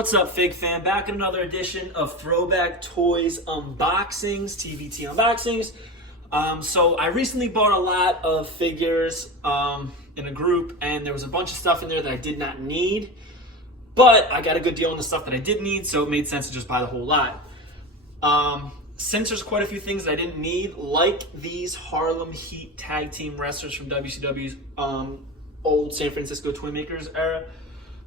What's up, Fig Fan? Back in another edition of Throwback Toys Unboxings, TBT Unboxings. So I recently bought a lot of figures in a group, and there was a bunch of stuff in there that I did not need, but I got a good deal on the stuff that I did need, so it made sense to just buy the whole lot. Since there's quite a few things that I didn't need, like these Harlem Heat tag team wrestlers from WCW's old San Francisco Toymakers era,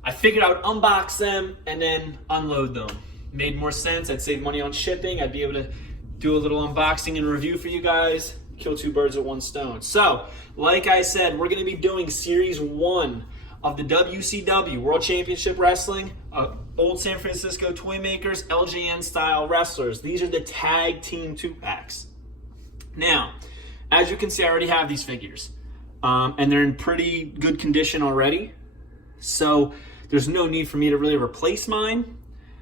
I figured I would unbox them and then unload them. Made more sense. I'd save money on shipping. I'd be able to do a little unboxing and review for you guys. Kill two birds with one stone. So, like I said, we're going to be doing Series 1 of the WCW World Championship Wrestling, old San Francisco Toymakers, LJN style wrestlers. These are the tag team 2-packs. Now, as you can see, I already have these figures. And they're in pretty good condition already. So, there's no need for me to really replace mine.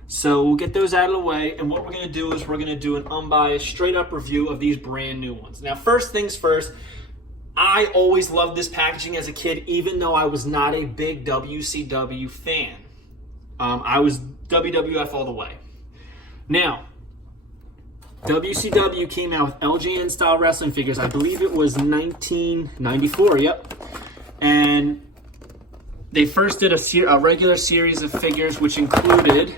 So we'll get those out of the way. And what we're going to do is we're going to do an unbiased, straight up review of these brand new ones. Now, first things first, I always loved this packaging as a kid, even though I was not a big WCW fan. I was WWF all the way. Now, WCW came out with LJN style wrestling figures. I believe it was 1994, yep. And they first did a regular series of figures, which included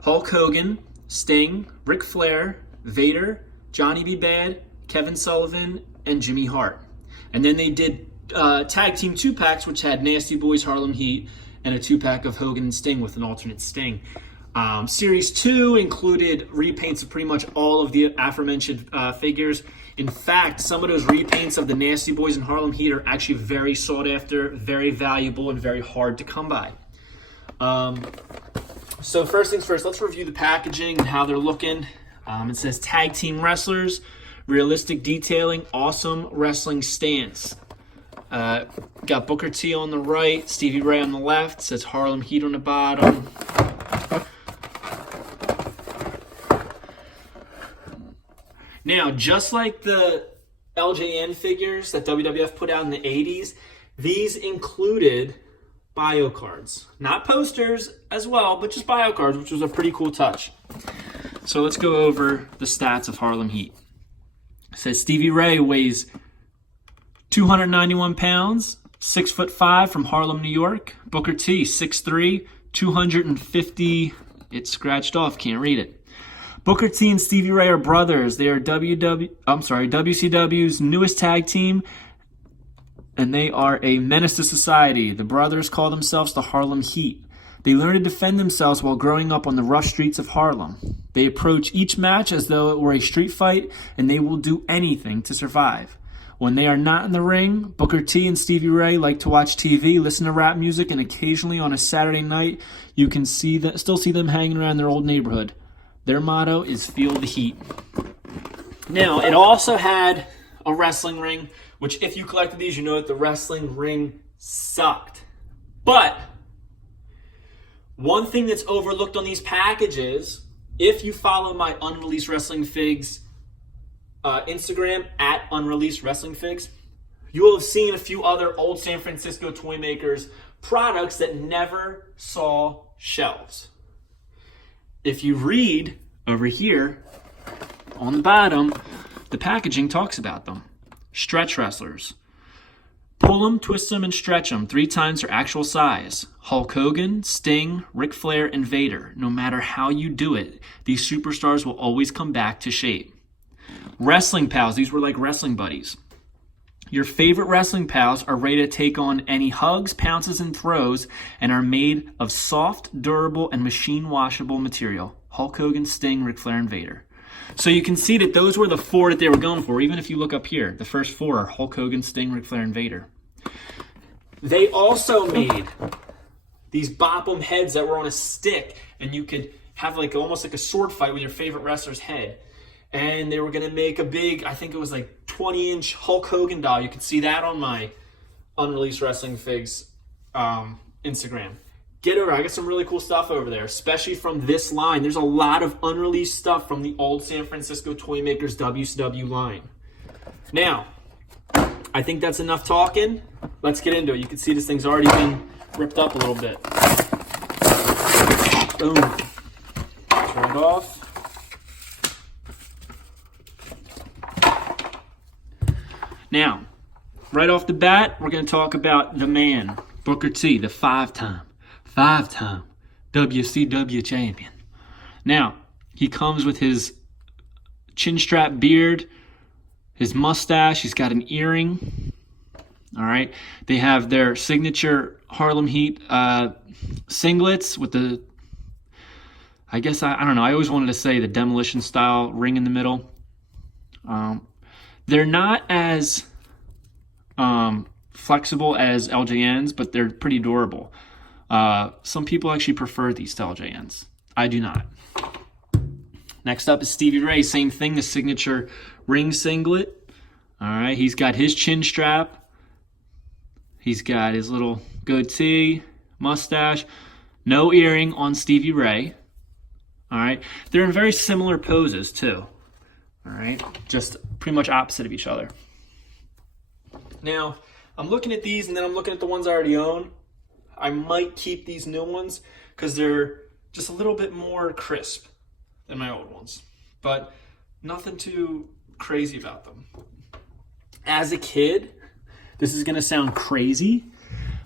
Hulk Hogan, Sting, Ric Flair, Vader, Johnny B. Bad, Kevin Sullivan, and Jimmy Hart. And then they did tag team 2-packs, which had Nasty Boys, Harlem Heat, and a 2-pack of Hogan and Sting with an alternate Sting. Series 2 included repaints of pretty much all of the aforementioned figures. In fact, some of those repaints of the Nasty Boys and Harlem Heat are actually very sought after, very valuable, and very hard to come by. So first things first, let's review the packaging and how they're looking. It says Tag Team Wrestlers, realistic detailing, awesome wrestling stance. Got Booker T on the right, Stevie Ray on the left. It says Harlem Heat on the bottom. Now, just like the LJN figures that WWF put out in the 80s, these included bio cards. Not posters as well, but just bio cards, which was a pretty cool touch. So let's go over the stats of Harlem Heat. It says Stevie Ray weighs 291 pounds, 6'5" from Harlem, New York. Booker T, 6'3", 250, it's scratched off, can't read it. Booker T and Stevie Ray are brothers. They are WCW's newest tag team, and they are a menace to society. The brothers call themselves the Harlem Heat. They learn to defend themselves while growing up on the rough streets of Harlem. They approach each match as though it were a street fight, and they will do anything to survive. When they are not in the ring, Booker T and Stevie Ray like to watch TV, listen to rap music, and occasionally on a Saturday night, you can still see them hanging around their old neighborhood. Their motto is Feel the Heat. Now, it also had a wrestling ring, which if you collected these, you know that the wrestling ring sucked. But one thing that's overlooked on these packages, if you follow my Unreleased Wrestling Figs Instagram, at Unreleased Wrestling Figs, you will have seen a few other old San Francisco Toymakers products that never saw shelves. If you read over here on the bottom, the packaging talks about them. Stretch wrestlers. Pull them, twist them, and stretch them 3 times their actual size. Hulk Hogan, Sting, Ric Flair, and Vader. No matter how you do it, these superstars will always come back to shape. Wrestling pals. These were like wrestling buddies. Your favorite wrestling pals are ready to take on any hugs, pounces, and throws, and are made of soft, durable, and machine-washable material. Hulk Hogan, Sting, Ric Flair, and Vader. So you can see that those were the 4 that they were going for. Even if you look up here, the first 4 are Hulk Hogan, Sting, Ric Flair, and Vader. They also made these bop-em heads that were on a stick, and you could have like almost like a sword fight with your favorite wrestler's head. And they were going to make a big, I think it was like 20-inch Hulk Hogan doll. You can see that on my Unreleased Wrestling Figs Instagram. Get over. I got some really cool stuff over there, especially from this line. There's a lot of unreleased stuff from the old San Francisco Toymakers WCW line. Now, I think that's enough talking. Let's get into it. You can see this thing's already been ripped up a little bit. Boom. Turn it off. Now, right off the bat, we're going to talk about the man, Booker T, the five-time WCW champion. Now, he comes with his chin strap beard, his mustache, he's got an earring. All right. They have their signature Harlem Heat singlets with the, I guess, I don't know, I always wanted to say the demolition style ring in the middle. They're not as flexible as LJNs, but they're pretty durable. Some people actually prefer these to LJNs. I do not. Next up is Stevie Ray. Same thing, the signature ring singlet. All right, he's got his chin strap. He's got his little goatee, mustache. No earring on Stevie Ray. All right, they're in very similar poses too. All right, just pretty much opposite of each other. Now, I'm looking at these and then I'm looking at the ones I already own. I might keep these new ones because they're just a little bit more crisp than my old ones, but nothing too crazy about them. As a kid, this is gonna sound crazy,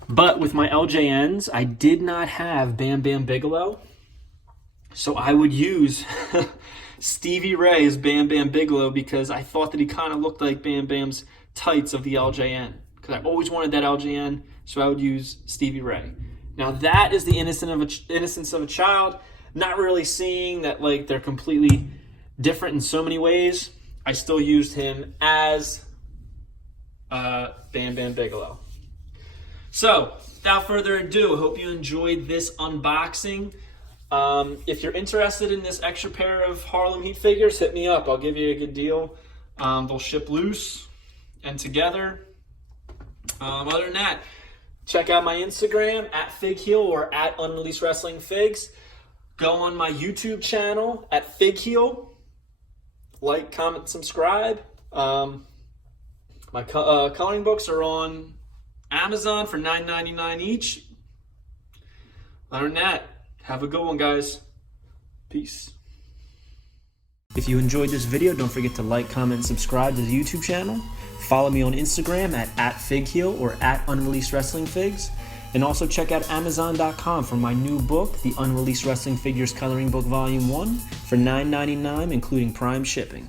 but with my LJNs, I did not have Bam Bam Bigelow, so I would use Stevie Ray as Bam Bam Bigelow because I thought that he kind of looked like Bam Bam's tights of the LJN, because I always wanted that LJN, so I would use Stevie Ray. Now that is the innocence of a child, not really seeing that like they're completely different in so many ways. I still used him as Bam Bam Bigelow. So, without further ado, I hope you enjoyed this unboxing. If you're interested in this extra pair of Harlem Heat figures, hit me up. I'll give you a good deal. They'll ship loose and together. Other than that, check out my Instagram at FigHeel or at Unreleased Wrestling Figs. Go on my YouTube channel at FigHeel. Like, comment, subscribe. My coloring books are on Amazon for $9.99 each. Other than that, have a good one, guys. Peace. If you enjoyed this video, don't forget to like, comment, and subscribe to the YouTube channel. Follow me on Instagram at FigHeel or at Unreleased Wrestling Figs. And also check out Amazon.com for my new book, The Unreleased Wrestling Figures Coloring Book Volume 1, for $9.99, including Prime shipping.